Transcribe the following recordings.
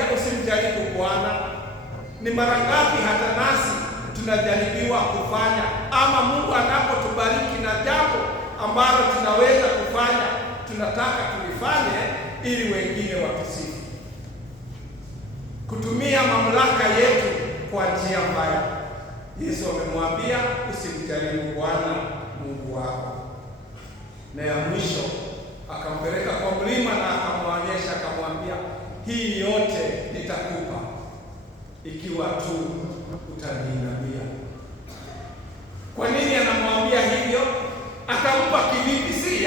akamwambia usimjaribu Bwana. Ni mara ngapi hata nasi tunajaribiwa kufanya, ama Mungu anapotubariki na jambo ambalo tunaweza kufanya, tunataka tulifanye ili wengine watusifu, kutumia mamlaka yetu kwa njia mbaya. Yesu amemwambia usimjaribu Bwana Mungu wako. Na ya mwisho akampeleka kwa mlima na akamwonyesha, akamwambia hii yote nitakupa ikiwa tu utaniinamia. Kwa nini anamwambia hivyo? Akampa kivipi? Si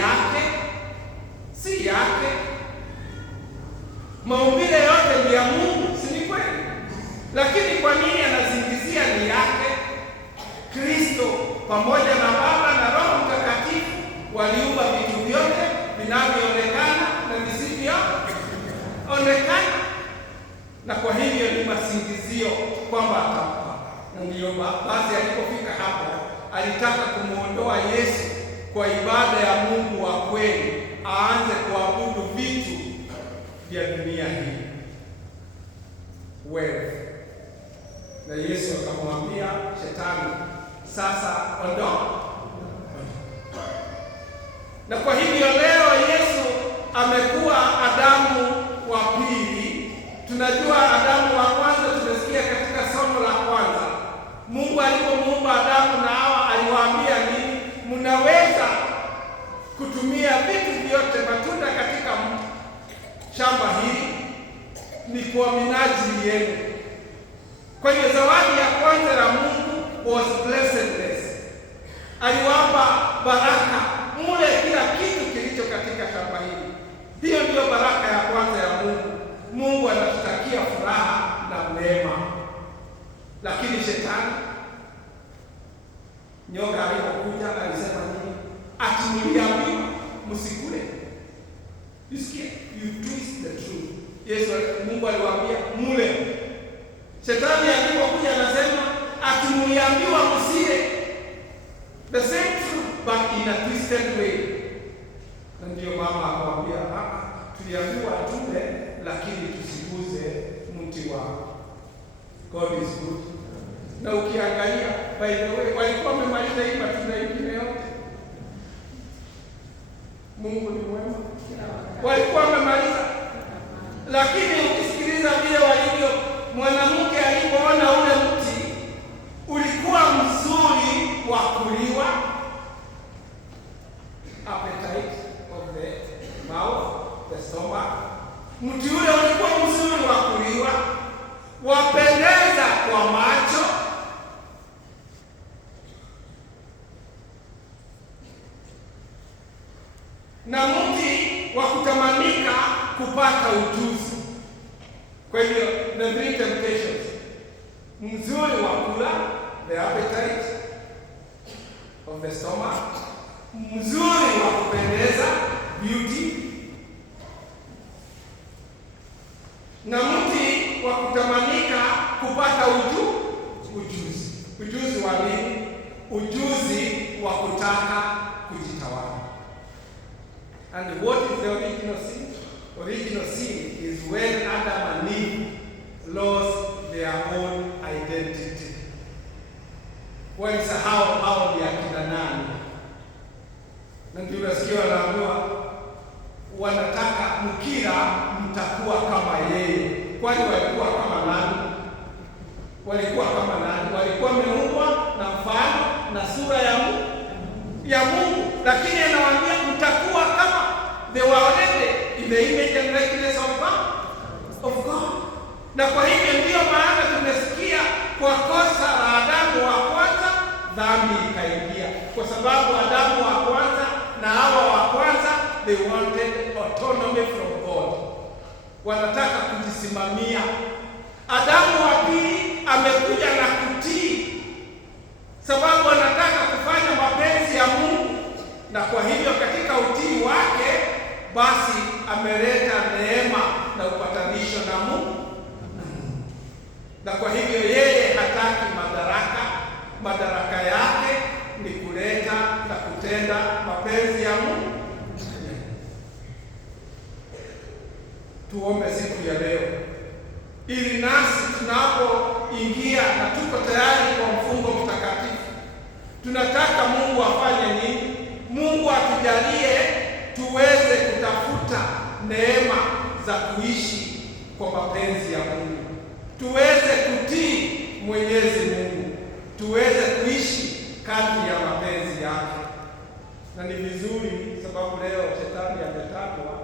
yake. Maumbile yote ni ya Mungu, si ni kweli? Lakini kwa nini anazingizia ni yake? Kristo pamoja na Baba na Roho Mtakatifu waliumba vitu vyote vinavyoonekana na visivyoonekana, na kwa hivyo ni masingizio kwamba atampa. Na ndiyo basi alipofika hapo alitaka kumuondoa Yesu kwa ibada ya Mungu wa kweli, aanze kuabudu vitu vya dunia hii wewe. Na Yesu akamwambia Shetani, sasa ondoka. Na kwa hivyo leo Yesu amekuwa Adamu wa pili. Tunajua Adamu wa kwanza, tumesikia katika somo la kwanza, Mungu alipomuumba Adamu na Hawa aliwaambia nini? Mnaweza kutumia vitu vyote, matunda katika shamba hili ni kwa minajili yenu. Kwa hiyo zawadi ya kwanza ya Mungu was blessedness. Aliwapa baraka, mule kila kitu kilicho katika shamba hili. Hiyo ndiyo baraka ya kwanza ya Mungu. Mungu anatutakia furaha na neema. Lakini Shetani, nyoka alipokuja alisema nini? Ati mliambiwa msikule. You twist the truth. Yesu, Mungu aliwaambia mule. Shetani alipokuja anasema ati mliambiwa msile. The same truth but in a twisted way. Na ndio mama akamwambia, tuliambiwa tule lakini tusiguze mti wako. God is good. Na ukiangalia, by the way, walikuwa wamemaliza hii matunda ingine yote. Mungu ni mwema. Walikuwa wamemaliza. Lakini ukisikiliza vile walivyo, mwanamke alipoona ule mti ulikuwa mzuri wa kuliwa, appetite of the mouth, the stomach. Mti ule ulikuwa mzuri wa kuliwa, wapendeza kwa macho, na mti wa kutamanika kupata ujuzi. Kwa hivyo the three temptations: mzuri wa kula, the appetite of the stomach; mzuri wa kupendeza, beauty; na mti wa kutamanika kupata ujuzi. Ujuzi wa nini? Ujuzi wa kutaka kujitawala. And what is the original sin? Original sin is when Adam and Eve lost their own identity. Walisahau hao ni akina nani. Na ndio unasikia wanaambiwa wanataka mkila mtakuwa kama yeye. Kwani walikuwa kama nani? Walikuwa kama nani? Walikuwa wameumbwa na mfano na sura ya Mungu. Lakini anawaambia mtakuwa kama, they were already in the image and likeness of God. Na kwa hivyo ndio maana tumesikia kwa kosa la Adamu wa kwanza dhambi ikaingia, kwa sababu Adamu wa kwanza na Hawa wa kwanza, they wanted autonomy from God. Wanataka kujisimamia. Adamu wa pili amekuja na kutii, sababu anataka kufanya mapenzi ya Mungu, na kwa hivyo katika utii wake basi ameleta neema na upatanisho na Mungu. Na kwa hivyo yeye hataki madaraka. Madaraka yake ni kuleta na kutenda mapenzi ya Mungu. Tuombe siku ya leo ili nasi tunapoingia na tuko tayari kwa mfungo mtakatifu, tunataka Mungu afanye nini? Mungu atujalie tuweze kutafuta neema za kuishi kwa mapenzi ya Mungu, tuweze kutii Mwenyezi Mungu, tuweze kuishi kadri ya mapenzi yake. Na ni vizuri sababu leo shetani ametajwa.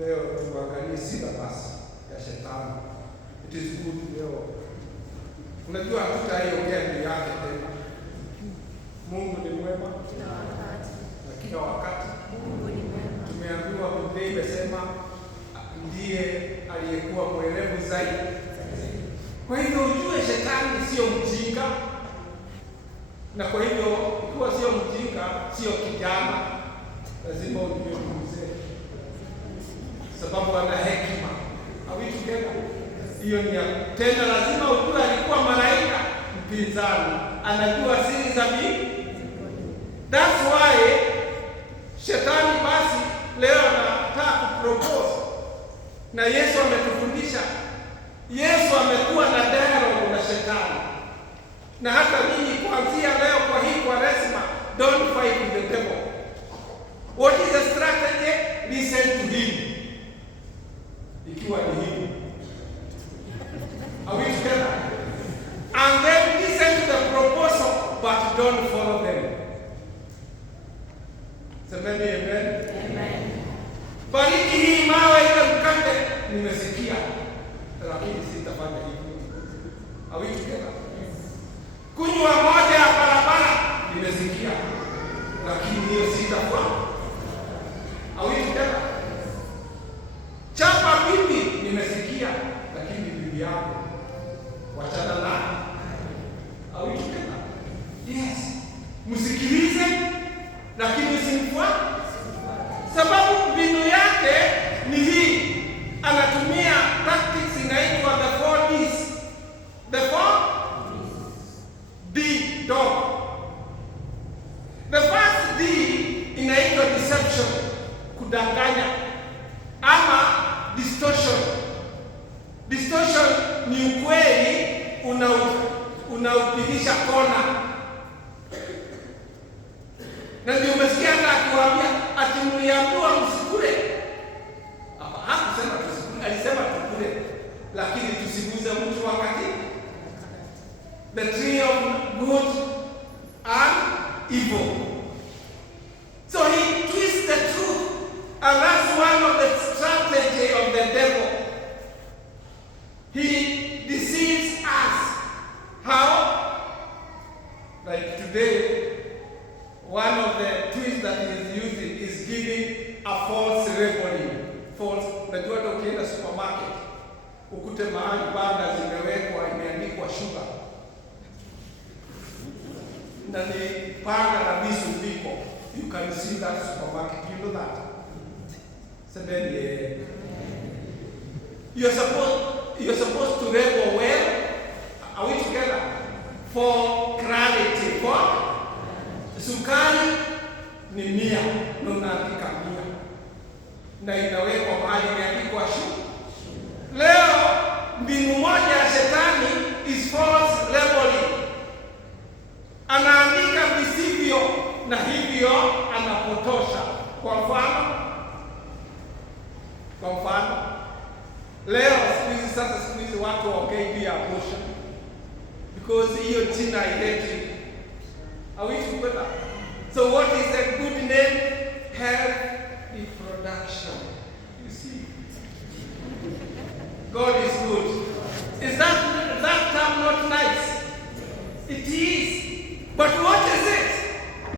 Leo tuangalie syllabus ya shetani. It is good leo. Unajua hatutaongea juu yake tena. Mungu ni mwema na kila wakati. Mungu ni mwema. Tumeambiwa Biblia imesema ndiye aliyekuwa mwerevu zaidi. Kwa hivyo ujue shetani sio mjinga. Na kwa hivyo ikiwa sio mjinga, sio kijana, lazima ujue mzee, sababu ana hekima. Are we together? Hiyo ni tena, lazima ujue alikuwa malaika mpinzani, anajua siri za Mungu. That's why shetani basi leo anataka kupropose, na Yesu ametufundisha. Yesu amekuwa na dialogue na shetani. Na hata mimi kuanzia leo kwa hii Kwaresma, don't fight with the devil. What is the strategy? Listen to him. Ikiwa ni him. Are we together? And then listen to the proposal, but don't follow them. Semeni amen. Amen. Bariki hii mawe ile mkate, nimesikia, lakini sitafanya hivyo. Are we together? Kunywa moja ya barabara, nimesikia, lakini hiyo sitafanya. Are we together? Chapa bibi, nimesikia, lakini bibi yako wachana na. Are we together? Yes. Msikilize, lakini usimfuate. Sababu mbinu yake ni hii. Anatumia tactics inaitwa the 4 Ds. The 4 D, dog. The first D inaitwa deception, kudanganya ama distortion. Distortion ni ukweli unaupigisha kona. Na ndio umesikia hata akiwaambia ati mliambiwa msikule. Hapa hakusema tusikule, alisema tukule, lakini tusiguze mtu wakati the tree of good and evil. So he twists the truth, and that's one of the strategy of the devil. He deceives us. How? Like today, one of the twists that he is using is giving a false revenue. False. Unajua hata ukienda supermarket ukute mahali banda zimewekwa imeandikwa sugar, na ni panga na visu viko. You can see that supermarket. You know that. Semeni, you're supposed to rebel well. Are we together? For clarity. For sukari ni 100 na unaandika 100 na inawekwa mahali imeandikwa sugar. Leo mbinu moja ya shetani is false labeling. Anaandika visivyo na hivyo anapotosha. Kwa mfano leo siku hizi watu waongei juu ya abortion because hiyo jina ileti. Are we together? So what is a good name? Health